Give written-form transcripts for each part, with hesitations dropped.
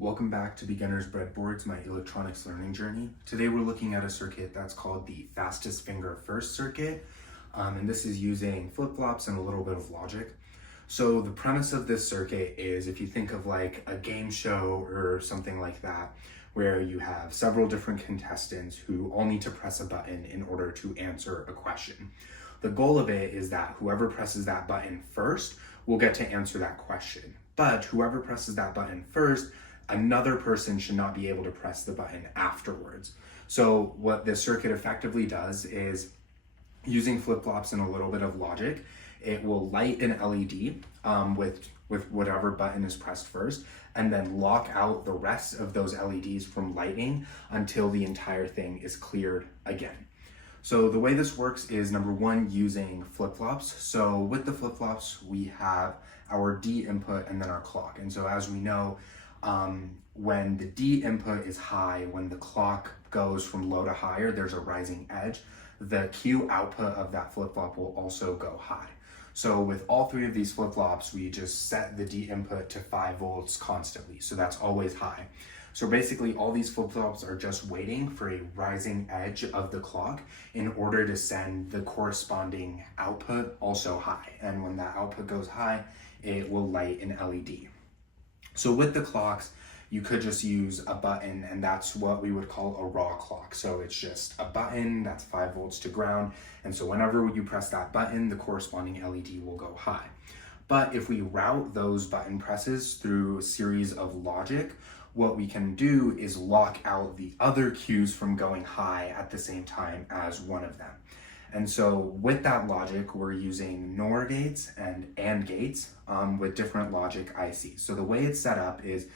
Welcome back to Beginner's Breadboards, my electronics learning journey. Today we're looking at a circuit that's called the fastest finger first circuit, and this is using flip-flops and a little bit of logic. So the premise of this circuit is, if you think of like a game show or something like that, where you have several different contestants who all need to press a button in order to answer a question. The goal of it is that whoever presses that button first will get to answer that question. But whoever presses that button first, another person should not be able to press the button afterwards. So what this circuit effectively does is, using flip-flops and a little bit of logic, it will light an LED with whatever button is pressed first, and then lock out the rest of those LEDs from lighting until the entire thing is cleared again. So the way this works is, number one, using flip-flops. So with the flip-flops, we have our D input and then our clock. And so as we know, when the D input is high, when the clock goes from low to higher, there's a rising edge. The Q output of that flip-flop will also go high. So with all three of these flip-flops, we just set the D input to 5 volts constantly. So that's always high. So basically all these flip-flops are just waiting for a rising edge of the clock in order to send the corresponding output also high. And when that output goes high, it will light an LED. So with the clocks, you could just use a button, and that's what we would call a raw clock. So it's just a button that's 5 volts to ground. And so whenever you press that button, the corresponding LED will go high. But if we route those button presses through a series of logic, what we can do is lock out the other cues from going high at the same time as one of them. And so with that logic, we're using NOR gates and AND gates with different logic ICs. So the way it's set up is,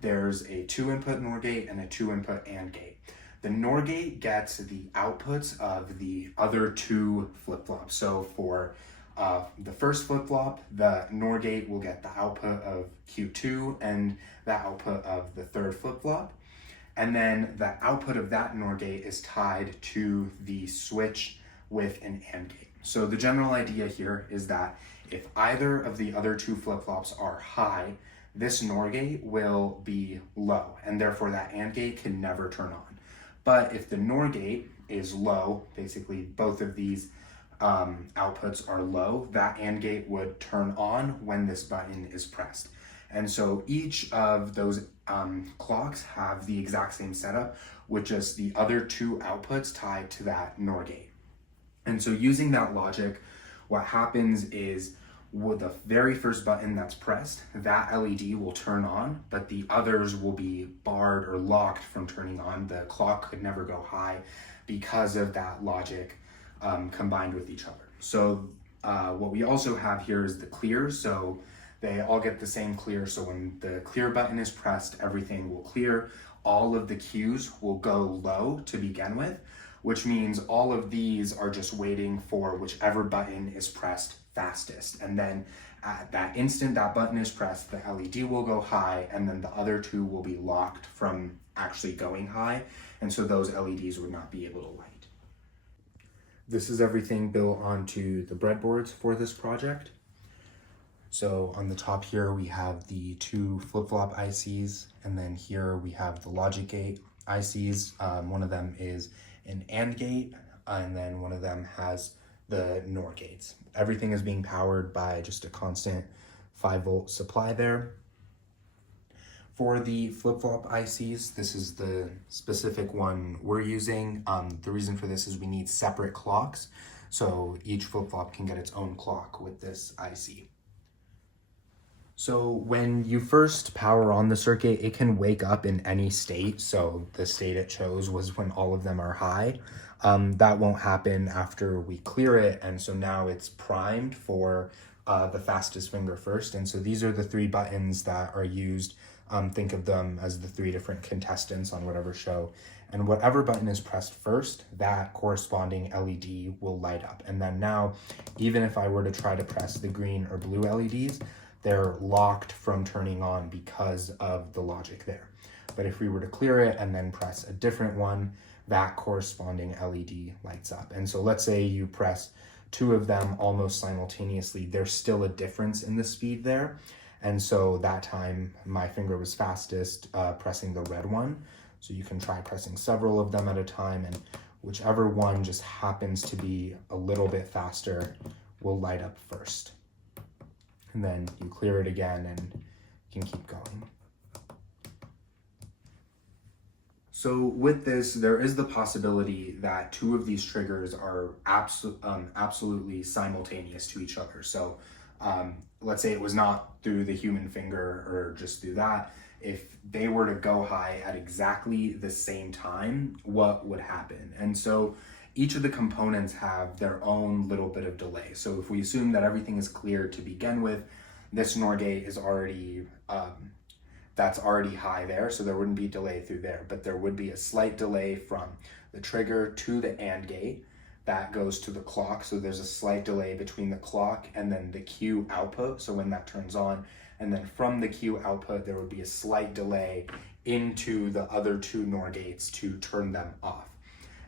there's a 2-input NOR gate and a 2-input AND gate. The NOR gate gets the outputs of the other two flip-flops. So for the first flip-flop, the NOR gate will get the output of Q2 and the output of the third flip-flop. And then the output of that NOR gate is tied to the switch with an AND gate. So the general idea here is that if either of the other two flip-flops are high, this NOR gate will be low, and therefore that AND gate can never turn on. But if the NOR gate is low, basically both of these outputs are low, that AND gate would turn on when this button is pressed. And so each of those clocks have the exact same setup, with just the other two outputs tied to that NOR gate. And so using that logic, what happens is, with the very first button that's pressed, that LED will turn on, but the others will be barred or locked from turning on. The clock could never go high because of that logic combined with each other. So what we also have here is the clear. So they all get the same clear. So when the clear button is pressed, everything will clear. All of the cues will go low to begin with, which means all of these are just waiting for whichever button is pressed fastest. And then at that instant that button is pressed, the LED will go high, and then the other two will be locked from actually going high. And so those LEDs would not be able to light. This is everything built onto the breadboards for this project. So on the top here, we have the two flip-flop ICs, and then here we have the logic gate ICs. One of them is an AND gate, and then one of them has the NOR gates. Everything is being powered by just a constant 5-volt supply there. For the flip-flop ICs, this is the specific one we're using. The reason for this is we need separate clocks, so each flip-flop can get its own clock with this IC. So when you first power on the circuit, it can wake up in any state. So the state it chose was when all of them are high. That won't happen after we clear it. And so now it's primed for the fastest finger first. And so these are the 3 buttons that are used. Think of them as the 3 different contestants on whatever show. And whatever button is pressed first, that corresponding LED will light up. And then now, even if I were to try to press the green or blue LEDs, they're locked from turning on because of the logic there. But if we were to clear it and then press a different one, that corresponding LED lights up. And so let's say you press 2 of them almost simultaneously, there's still a difference in the speed there. And so that time my finger was fastest pressing the red one. So you can try pressing several of them at a time, and whichever one just happens to be a little bit faster will light up first. And then you clear it again and you can keep going. So with this, there is the possibility that two of these triggers are absolutely simultaneous to each other. So let's say it was not through the human finger or just through that. If they were to go high at exactly the same time, what would happen? And so each of the components have their own little bit of delay. So if we assume that everything is clear to begin with, this NOR gate is already, that's already high there, so there wouldn't be delay through there, but there would be a slight delay from the trigger to the AND gate that goes to the clock. So there's a slight delay between the clock and then the Q output, so when that turns on, and then from the Q output, there would be a slight delay into the other two NOR gates to turn them off.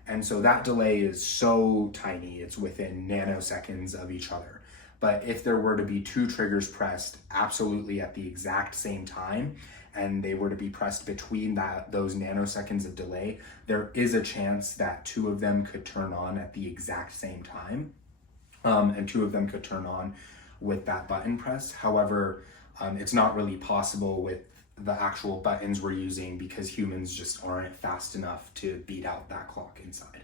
And so that delay is so tiny, it's within nanoseconds of each other. But if there were to be two triggers pressed absolutely at the exact same time, and they were to be pressed between those nanoseconds of delay, there is a chance that two of them could turn on at the exact same time, and two of them could turn on with that button press. However, it's not really possible with the actual buttons we're using because humans just aren't fast enough to beat out that clock inside.